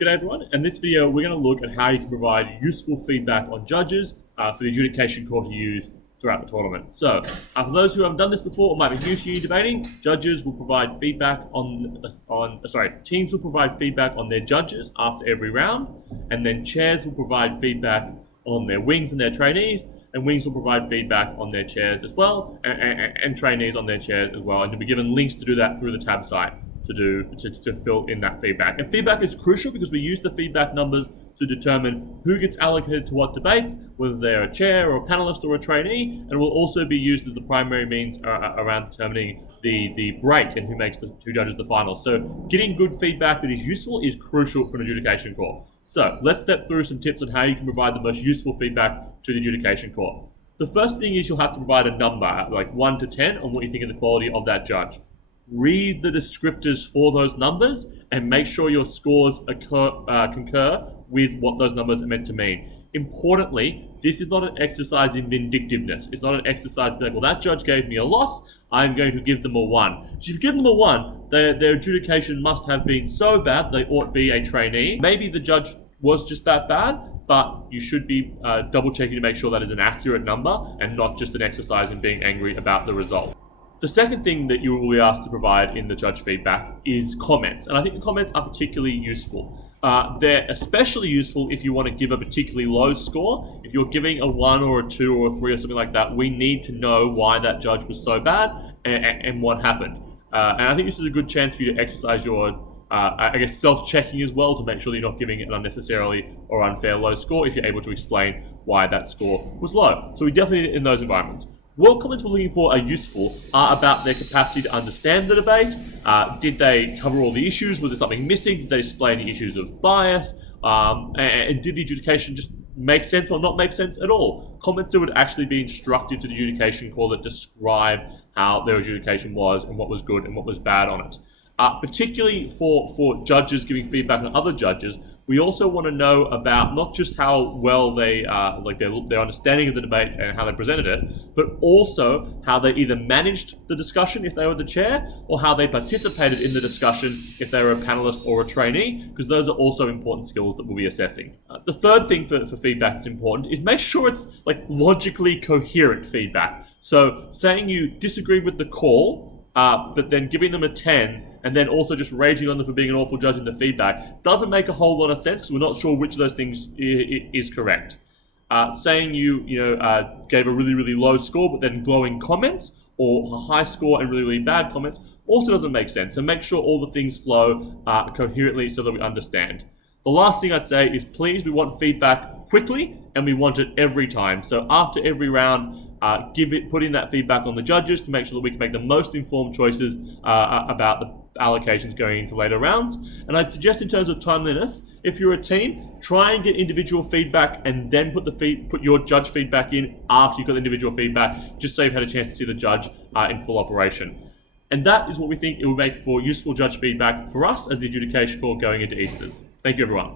G'day everyone. In this video, we're going to look at how you can provide useful feedback on judges for the Adjudication Core to use throughout the tournament. So, for those who haven't done this before or might be new to you debating, judges will provide feedback teams will provide feedback on their judges after every round, and then chairs will provide feedback on their wings and their trainees, and wings will provide feedback on their chairs as well, and trainees on their chairs as well, and you'll be given links to do that through the tab site to fill in that feedback. And feedback is crucial because we use the feedback numbers to determine who gets allocated to what debates, whether they're a chair or a panelist or a trainee, and it will also be used as the primary means around determining the break and who makes the two judges the finals. So getting good feedback that is useful is crucial for an adjudication core. So let's step through some tips on how you can provide the most useful feedback to the adjudication core. The first thing is you'll have to provide a number, like 1 to 10, on what you think of the quality of that judge. Read the descriptors for those numbers and make sure your scores concur with what those numbers are meant to mean. Importantly, this is not an exercise in vindictiveness. It's not an exercise to be like, well, that judge gave me a loss, I'm going to give them a 1. So if you give them a 1, their adjudication must have been so bad they ought to be a trainee. Maybe the judge was just that bad, but you should be double checking to make sure that is an accurate number and not just an exercise in being angry about the result. The second thing that you will be asked to provide in the judge feedback is comments. And I think the comments are particularly useful. They're especially useful if you want to give a particularly low score. If you're giving a 1 or a 2 or a 3 or something like that, we need to know why that judge was so bad and what happened. And I think this is a good chance for you to exercise your self-checking as well to make sure that you're not giving it an unnecessarily or unfair low score if you're able to explain why that score was low. So we definitely need it in those environments. What comments we're looking for are useful are about their capacity to understand the debate. Did they cover all the issues? Was there something missing? Did they display any issues of bias? And did the adjudication just make sense or not make sense at all? Comments that would actually be instructive to the adjudication core that describe how their adjudication was and what was good and what was bad on it. Particularly for judges giving feedback on other judges, we also want to know about not just how well they their understanding of the debate and how they presented it, but also how they either managed the discussion if they were the chair, or how they participated in the discussion if they were a panelist or a trainee, because those are also important skills that we'll be assessing. The third thing for feedback that's important is make sure it's logically coherent feedback. So saying you disagree with the call, but then giving them a 10 and then also just raging on them for being an awful judge in the feedback doesn't make a whole lot of sense because we're not sure which of those things is correct. Saying you gave a really, really low score but then glowing comments, or a high score and really, really bad comments also doesn't make sense. So make sure all the things flow coherently so that we understand. The last thing I'd say is please, we want feedback quickly and we want it every time. So after every round, put in that feedback on the judges to make sure that we can make the most informed choices about the allocations going into later rounds. And I'd suggest in terms of timeliness, if you're a team, try and get individual feedback and then put your judge feedback in after you've got the individual feedback, just so you've had a chance to see the judge in full operation. And that is what we think it will make for useful judge feedback for us as the adjudication core going into Easters. Thank you, everyone.